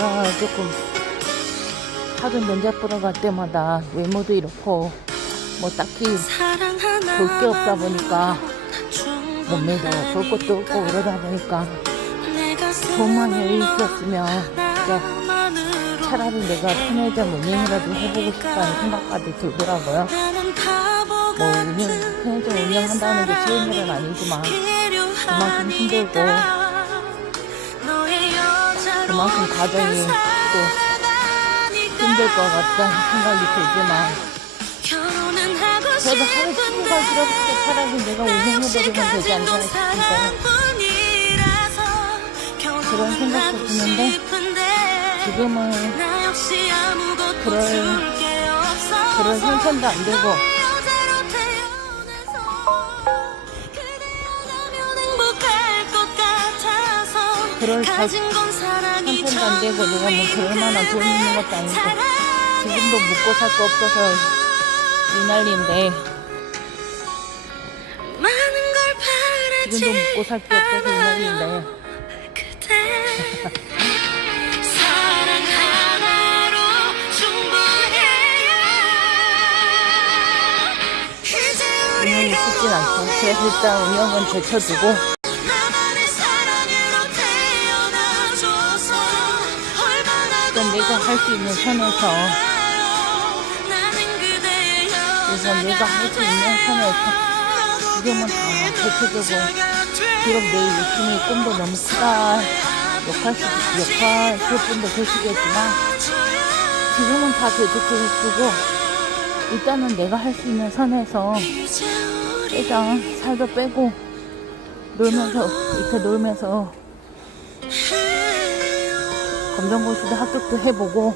내가 조금 하도 면접 보러 갈 때마다 외모도 이렇고 뭐 딱히 볼 게 없다 보니까 몸매도 볼 것도 없고 그러다 보니까 돈만 여유 있었으면 차라리 내가 편의점 운영이라도 해보고 싶다는 생각까지 들더라고요. 뭐 운영, 편의점 운영한다는 게 쉬운 일은 아니지만 그만큼 힘들고 그만큼 과정이 또 힘들 것 같다는 생각이 들지만 그래도 하루 친구가 싫었을 때 차라리 내가 운영해버리면 되지 않나 싶은데 그런 생각도 드는데 지금은 그럴 그럴 형편도 안 되고 그럴 자- 안 되고 내가 뭐 만한 돈 있는 것도 아니고 지금도 묵고 살 거 없어서 이 난리인데 지금도 묵고 살 게 없어서 이 난리인데. 운영이 쉽진 않고 그래서 일단 운영은 제쳐두고 일단 내가 할 수 있는 선에서. 우선 내가 할 수 있는 선에서. 지금은 다 제쳐두고 비록 내 욕심이 꿈도 너무 크다 욕할 수, 욕하실 분도 계시겠지만 지금은 다 제쳐두고 일단은 내가 할 수 있는 선에서 일단 살도 빼고 놀면서 이렇게 놀면서 검정고시도 합격도 해보고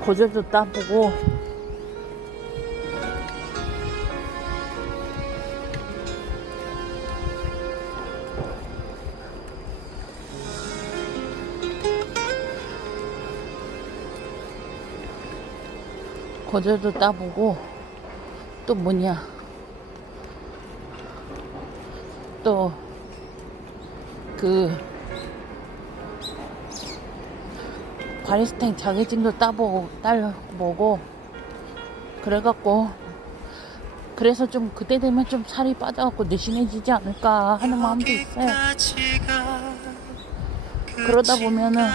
고졸도 따보고 고졸도 따보고 또 뭐냐. 또그 바리스타인 자격증도 따보고 따보고 그래갖고 그래서 좀 그때 되면 좀 살이 빠져갖고 느슨해지지 않을까 하는 마음도 있어요. 그러다 보면은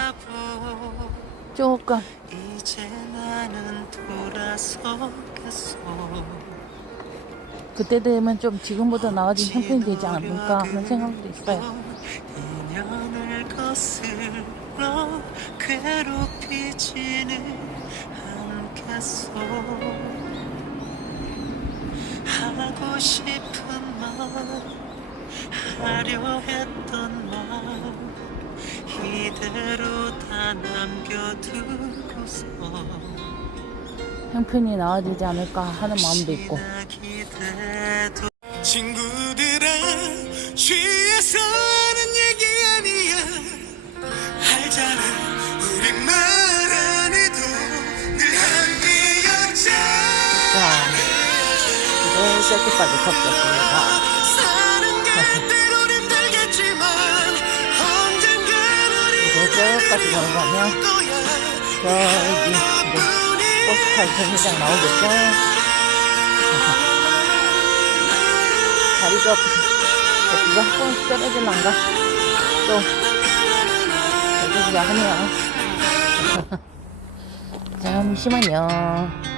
조금 그때 되면 좀 지금보다 나아진 형편이 되지 않을까 하는 생각도 있어요. 인연을 거슬러 괴롭히지는 않겠어 하고 싶은 말 하려 했던 말 이대로 다 남겨두고서 형편이 나아지지 않을까 하는 마음도 있고. 친구들아 취해서 힘들겠지만 언젠간 우리 이제 저까지 걸어가면 저기 이제 버스 탈 정류장 나오겠죠? 다리가 한 번씩 떨어질란가? 또 여기가 하네요. 잠시만요.